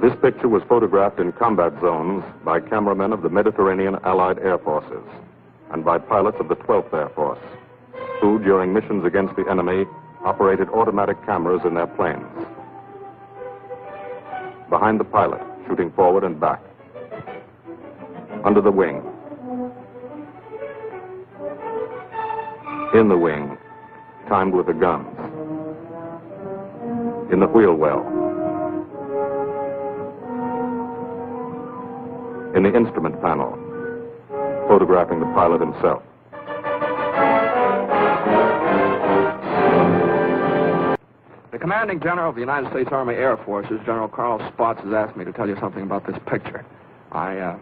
This picture was photographed in combat zones by cameramen of the Mediterranean Allied Air Forces and by pilots of the 12th Air Force, who, during missions against the enemy, operated automatic cameras in their planes. Behind the pilot, shooting forward and back. Under the wing. In the wing, timed with the guns. In the wheel well. In the instrument panel, photographing the pilot himself. The commanding general of the United States Army Air Forces, General Carl Spaatz, has asked me to tell you something about this picture. I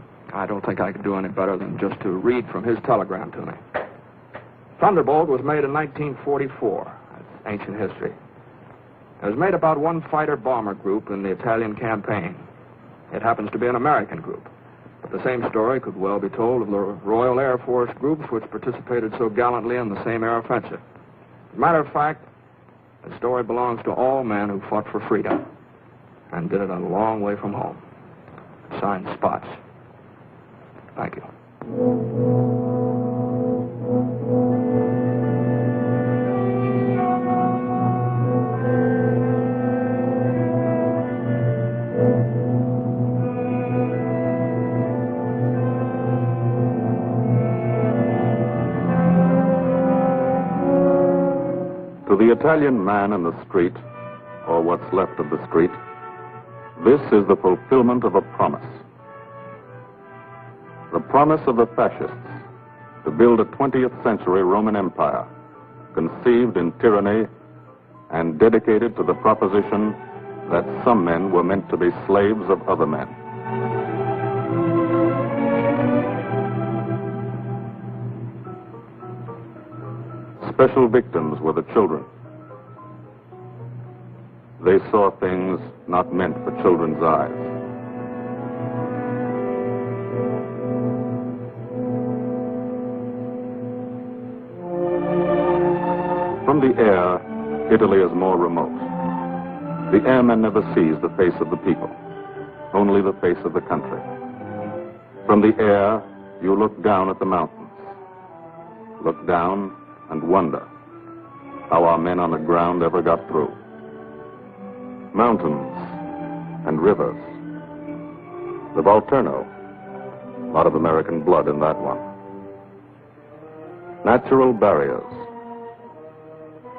don't think I could do any better than just to read from his telegram to me. Thunderbolt was made in 1944. That's ancient history. It was made about one fighter-bomber group in the Italian campaign. It happens to be an American group. But the same story could well be told of the Royal Air Force groups which participated so gallantly in the same air offensive. As a matter of fact, the story belongs to all men who fought for freedom and did it a long way from home. Signed, Spaatz. Thank you. To the Italian man in the street, or what's left of the street, this is the fulfillment of a promise. The promise of the fascists to build a 20th century Roman Empire, conceived in tyranny and dedicated to the proposition that some men were meant to be slaves of other men. Special victims were the children. They saw things not meant for children's eyes. From the air, Italy is more remote. The airman never sees the face of the people, only the face of the country. From the air, you look down at the mountains. Look down and wonder how our men on the ground ever got through. Mountains and rivers. The Volturno, a lot of American blood in that one. Natural barriers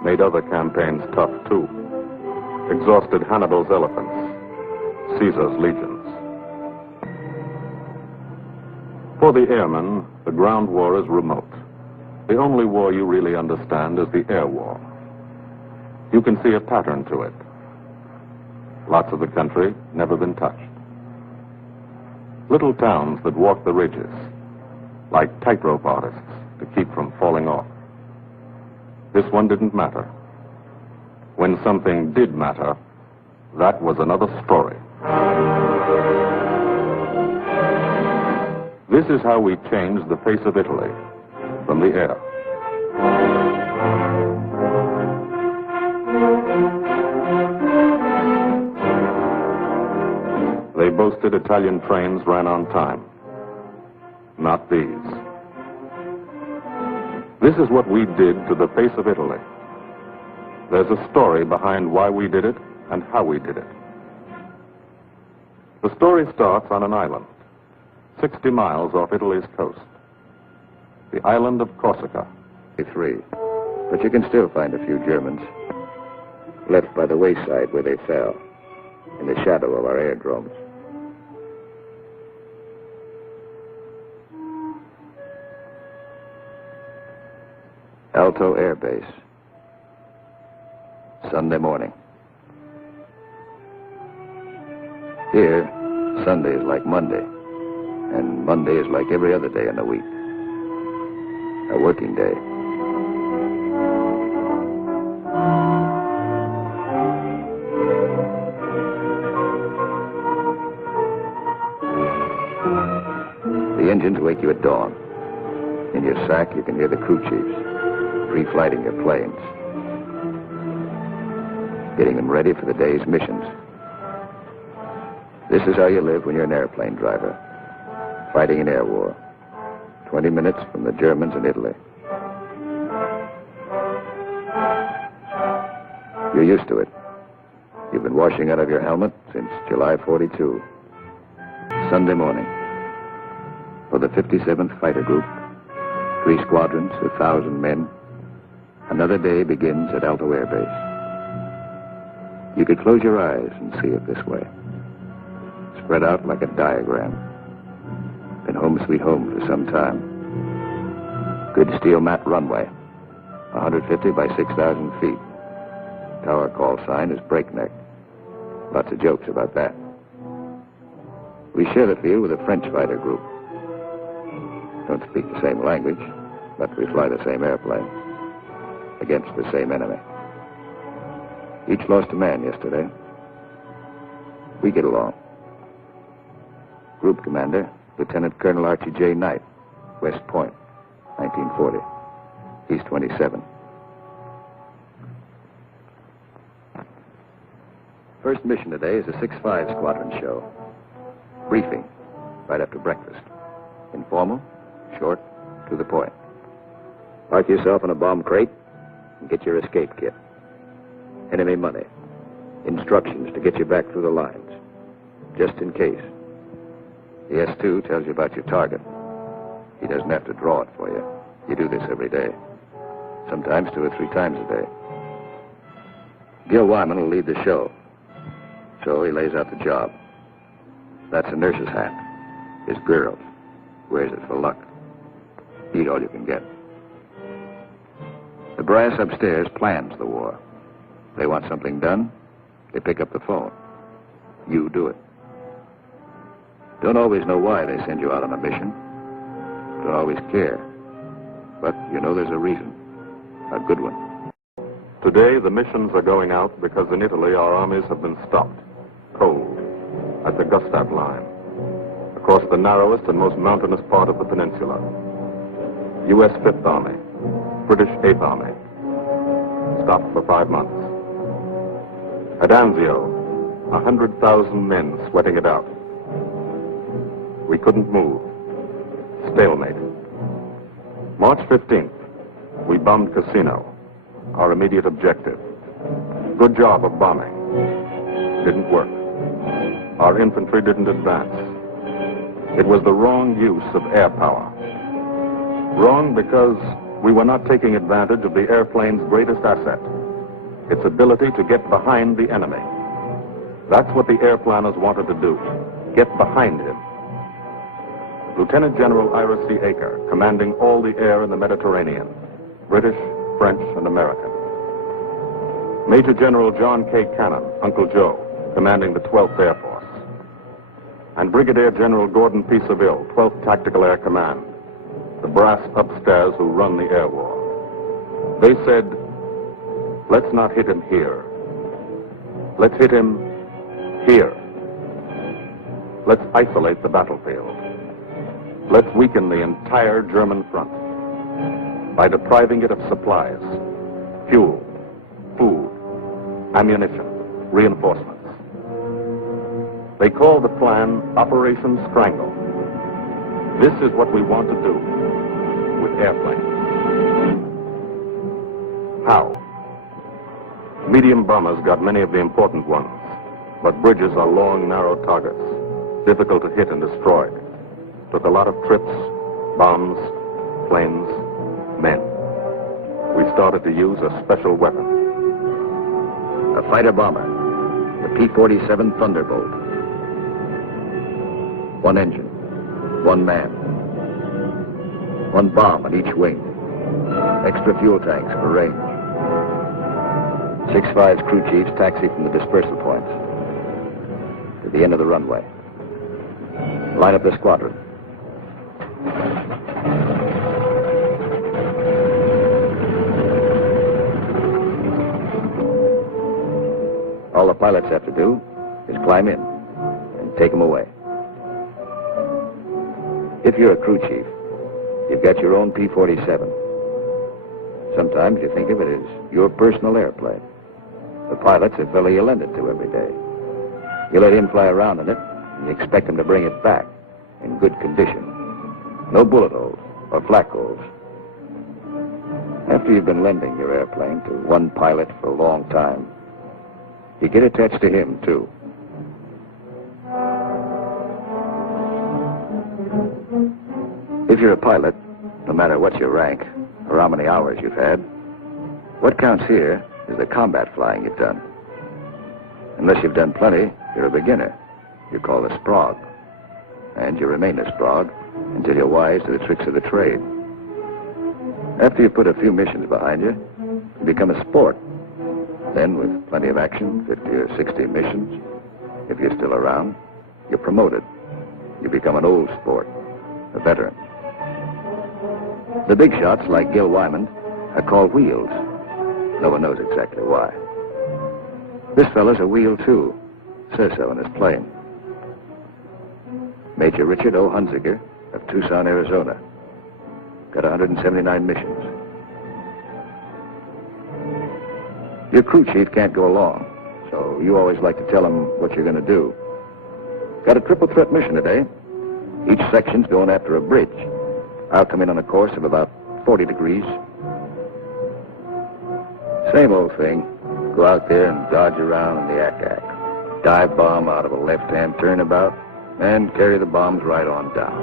made other campaigns tough too. Exhausted Hannibal's elephants, Caesar's legions. For the airmen, the ground war is remote. The only war you really understand is the air war. You can see a pattern to it. Lots of the country never been touched. Little towns that walk the ridges, like tightrope artists to keep from falling off. This one didn't matter. When something did matter, that was another story. This is how we changed the face of Italy from the air. They boasted Italian trains ran on time. Not these. This is what we did to the face of Italy. There's a story behind why we did it and how we did it. The story starts on an island, 60 miles off Italy's coast. The island of Corsica. 3. But you can still find a few Germans left by the wayside where they fell, in the shadow of our aerodromes. Alto Air Base. Sunday morning. Here, Sunday is like Monday, and Monday is like every other day in the week. A working day. The engines wake you at dawn. In your sack, you can hear the crew chiefs pre-flighting your planes. getting them ready for the day's missions. This is how you live when you're an airplane driver, fighting an air war, 20 minutes from the Germans in Italy. You're used to it. You've been washing out of your helmet since July 42. Sunday morning, for the 57th Fighter Group, 3 squadrons, 1,000 men, another day begins at Alto Air Base. You could close your eyes and see it this way, spread out like a diagram. Been home sweet home for some time. Good steel mat runway, 150 by 6,000 feet. Tower call sign is Breakneck. Lots of jokes about that. We share the field with a French fighter group. Don't speak the same language, but we fly the same airplane against the same enemy. Each lost a man yesterday. We get along. Group commander, Lieutenant Colonel Archie J. Knight, West Point, 1940. He's 27. First mission today is a 6-5 squadron show. Briefing, right after breakfast. Informal, short, to the point. Park yourself in a bomb crate and get your escape kit. Enemy money. Instructions to get you back through the lines, just in case. The S2 tells you about your target. He doesn't have to draw it for you. You do this every day. Sometimes 2 or 3 times a day. Gil Wyman will lead the show. So he lays out the job. That's a nurse's hat. His girl wears it for luck. Eat all you can get. The brass upstairs plans the war. They want something done, they pick up the phone. You do it. Don't always know why they send you out on a mission. Don't always care. But you know there's a reason. A good one. Today, the missions are going out because in Italy our armies have been stopped, cold, at the Gustav Line, across the narrowest and most mountainous part of the peninsula. U.S. 5th Army, British 8th Army, stopped for 5 months. At Anzio, 100,000 men sweating it out. We couldn't move. Stalemate. March 15th, we bombed Cassino, our immediate objective. Good job of bombing. Didn't work. Our infantry didn't advance. It was the wrong use of air power. Wrong because we were not taking advantage of the airplane's greatest asset, its ability to get behind the enemy. That's what the air planners wanted to do, get behind him. Lieutenant General Ira C. Aker, commanding all the air in the Mediterranean, British, French, and American. Major General John K. Cannon, Uncle Joe, commanding the 12th Air Force. And Brigadier General Gordon P. Seville, 12th Tactical Air Command, the brass upstairs who run the air war. They said, let's not hit him here. Let's hit him here. Let's isolate the battlefield. Let's weaken the entire German front by depriving it of supplies, fuel, food, ammunition, reinforcements. They call the plan Operation Strangle. This is what we want to do with airplanes. How? Medium bombers got many of the important ones, but bridges are long, narrow targets, difficult to hit and destroy. Took a lot of trips, bombs, planes, men. We started to use a special weapon. A fighter bomber, the P-47 Thunderbolt. 1 engine, 1 man. 1 bomb on each wing. Extra fuel tanks for range. 6-5's crew chiefs taxi from the dispersal points to the end of the runway. Line up the squadron. All the pilots have to do is climb in and take them away. If you're a crew chief, you've got your own P-47. Sometimes you think of it as your personal airplane, The pilot's a fellow you lend it to every day. You let him fly around in it, and you expect him to bring it back in good condition. No bullet holes or flak holes. After you've been lending your airplane to one pilot for a long time, you get attached to him, too. If you're a pilot, no matter what your rank or how many hours you've had, what counts here is the combat flying you've done. Unless you've done plenty, you're a beginner. You're called a sprog. And you remain a sprog until you're wise to the tricks of the trade. After you put a few missions behind you, you become a sport. Then, with plenty of action, 50 or 60 missions, if you're still around, you're promoted. You become an old sport, a veteran. The big shots, like Gil Wyman, are called wheels. No one knows exactly why. This fella's a wheel, too. Says so in his plane. Major Richard O. Hunziker of Tucson, Arizona. Got 179 missions. Your crew chief can't go along, so you always like to tell him what you're going to do. Got a triple threat mission today. Each section's going after a bridge. I'll come in on a course of about 40 degrees. Same old thing. Go out there and dodge around in the ack-ack. Dive bomb out of a left-hand turnabout and carry the bombs right on down.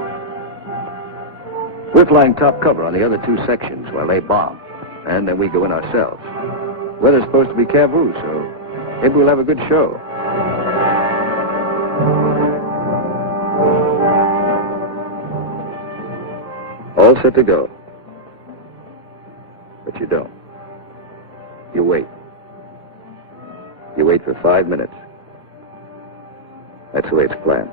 We're flying top cover on the other two sections while they bomb, and then we go in ourselves. Weather's supposed to be Cavoo, so maybe we'll have a good show. All set to go. But you don't. You wait. You wait for 5 minutes. That's the way it's planned.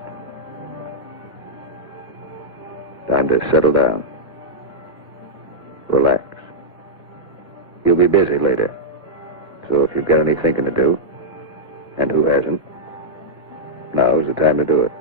Time to settle down. Relax. You'll be busy later. So if you've got any thinking to do, and who hasn't, now's the time to do it.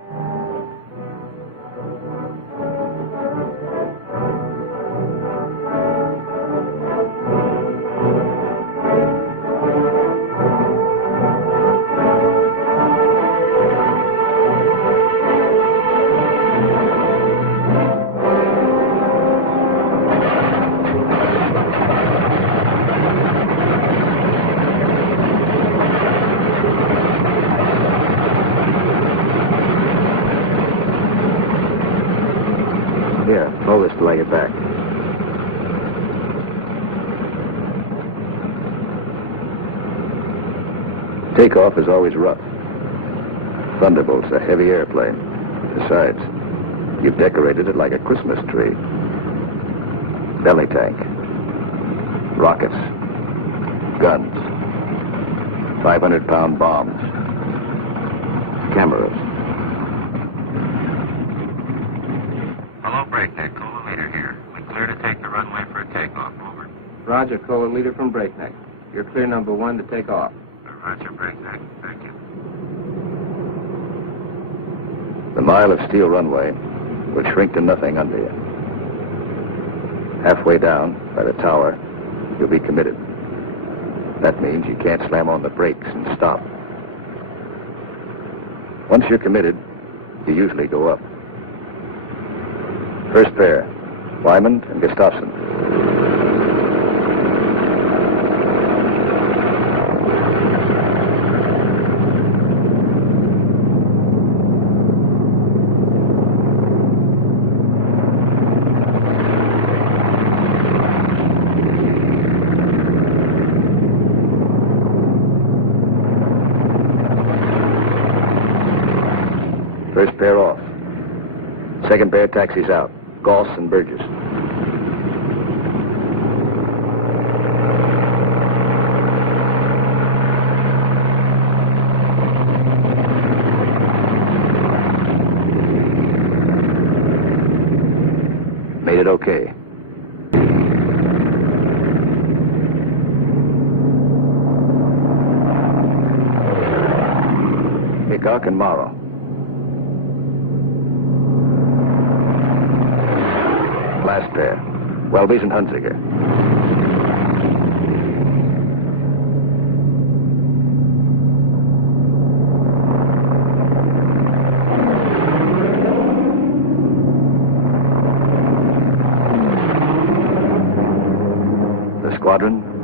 Here, hold this till I get back. Takeoff is always rough. Thunderbolt's a heavy airplane. Besides, you've decorated it like a Christmas tree. Belly tank. Rockets. Guns. 500-pound bombs. Cameras. Breakneck, Cola Leader here. We clear to take the runway for a takeoff. Over. Roger, Cola Leader from Breakneck. You're clear number 1 to take off. Roger, Breakneck. Thank you. The mile of steel runway will shrink to nothing under you. Halfway down, by the tower, you'll be committed. That means you can't slam on the brakes and stop. Once you're committed, you usually go up. First pair, Wyman and Gustafson. First pair off. Second pair taxis out. Goss and Burgess. Made it okay. Hickok and Morrow. Last pair, Welby's and Hunziker. Squadron,